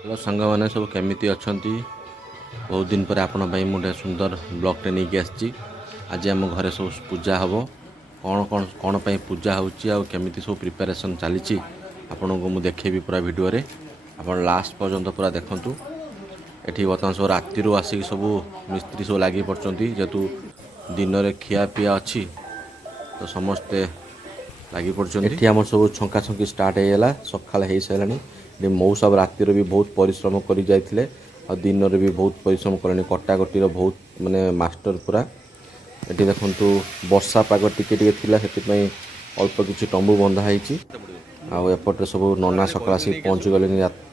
Hello सांग मैंने सब केमी अच्छा बहुत दिन पर आपण गोटे सुंदर ब्लॉगटे नहीं आसी आज आम घरे सब पूजा हम कौन कौन कौन पर पूजा होमी सब प्रिपेरेसन चली आपन को मुझे देखेबी पूरा वीडियो रे आप लास्ट पर्यंत पूरा देखूँ एठी बर्तमान सब राति आसिक सब मिस्त्री सब लगी पड़ती जेहेतु दिन में खिया पिया अच्छी तो समस्ते लगी पड़े आम सब छंका छंकी स्टार्ट होगा सकाल हो सारे मऊ सब रातिर भी बहुत परिश्रम कर जाते और दिन में भी बहुत परिश्रम कले कटाकटी बहुत माने मास्टर पूरा ये देखु वर्षा पाग टिके थिला से अल्प किसी तंबू बंधा होपटे सब नना सकाल आसिक पहुँची गले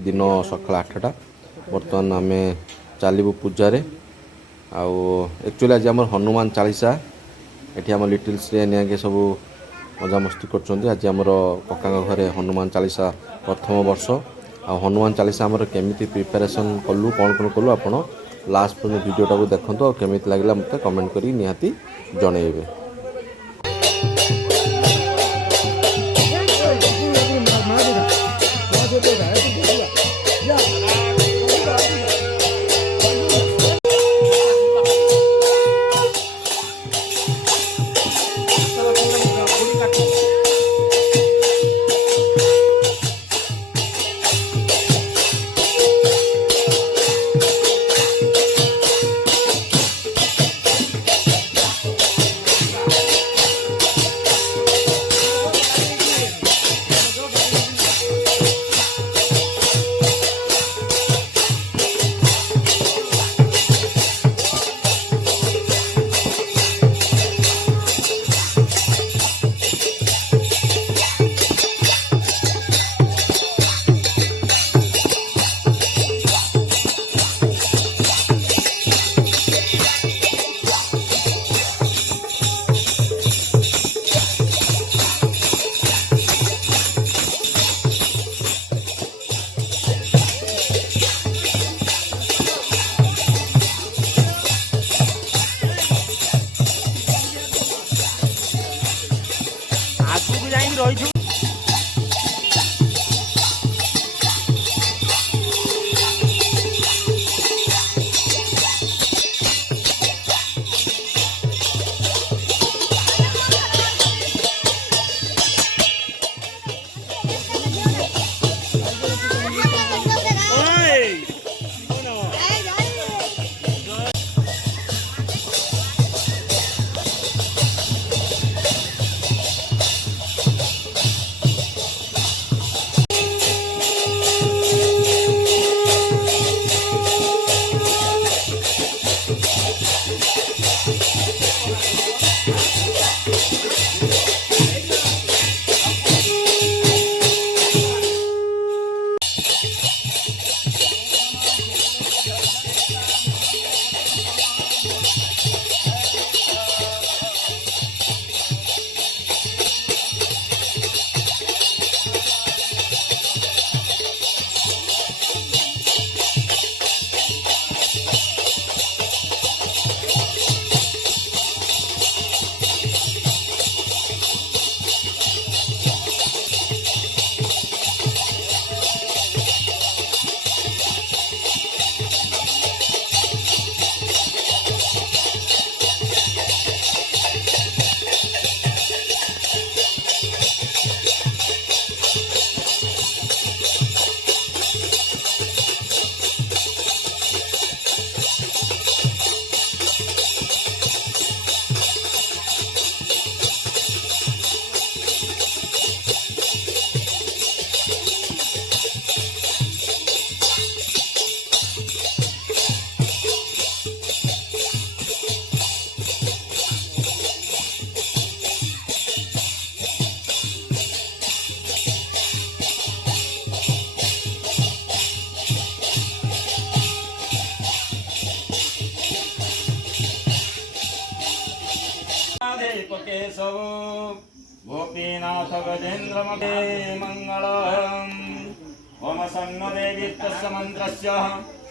दिन सका 8टा बर्तमान आम चलू पूजार एक्चुअली आज आम हनुमान चालीसा ये आम लिटिल्स निके सब मजामस्ती कर आज आमर कका घरे हनुमान चालीसा प्रथम वर्ष आ हनुमान चालीसा आमर केमी प्रिपेरेसन कलु कौन कौन कलु आप लास्ट पर्यटन वीडियोटा को देखते और केमी लगे मत कमेंट कर निहाती जनइबे। केशव गोपीनाथ गजेन्द्र मते मंगलम ओम सन्न देवी तस्य मंत्रस्य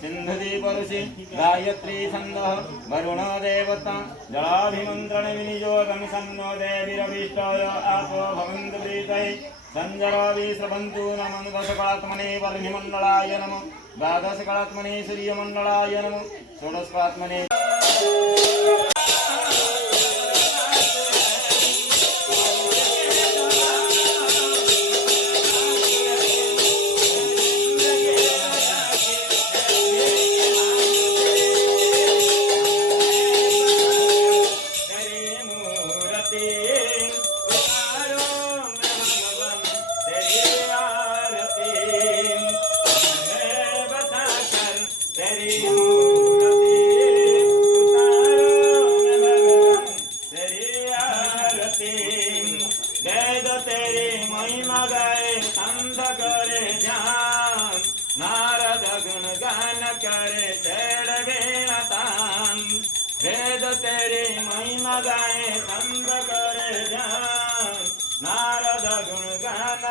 सिंधुदी परुषि गायत्री छंदः वरुण देवता जलाभिमंत्रण विनियोगम सन्नो देवीरभीष्टाय आपो भवन्तु प्रीतये संजरावि स्रवन्तु नमः दशकलात्मने बलिमण्डलाय नमः द्वादशकलात्मने सूर्यमण्डलाय नमः षोडशकलात्मने वेद तेरे महिमा गाए संत करे ध्यान नारद गुण गान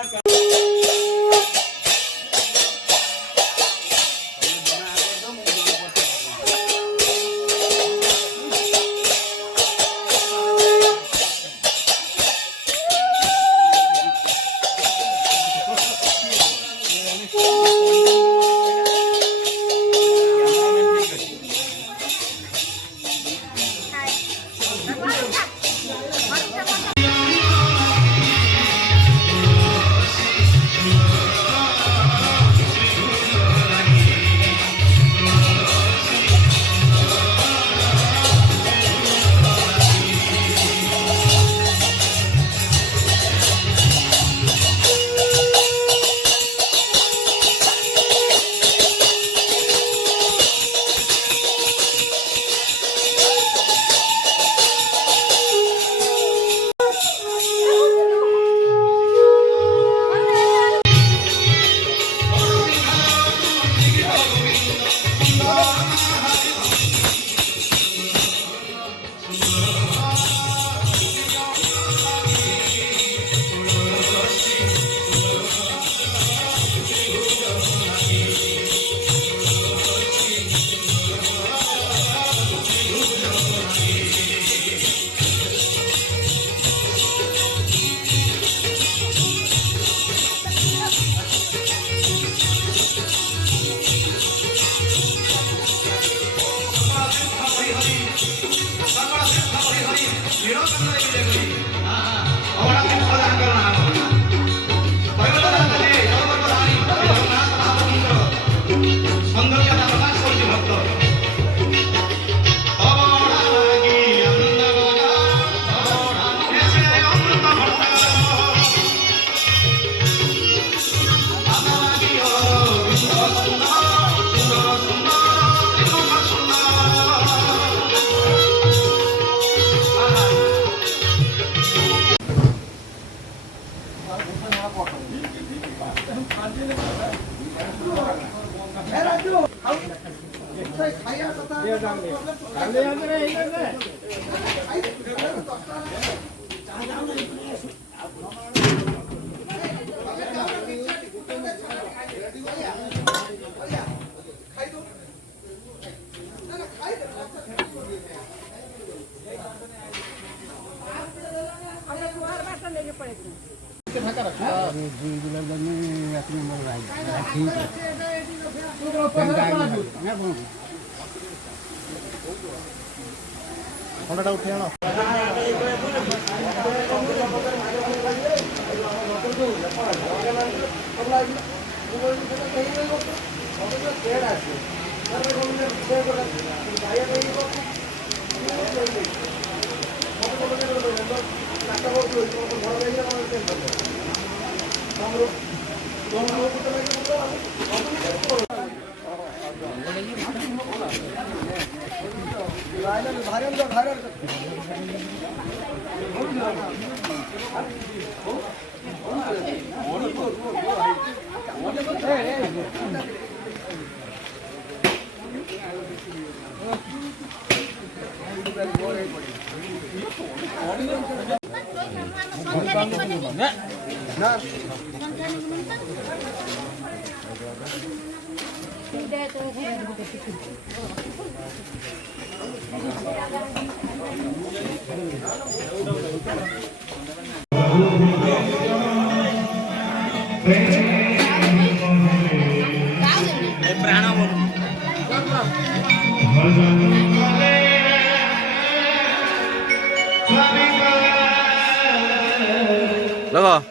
लगा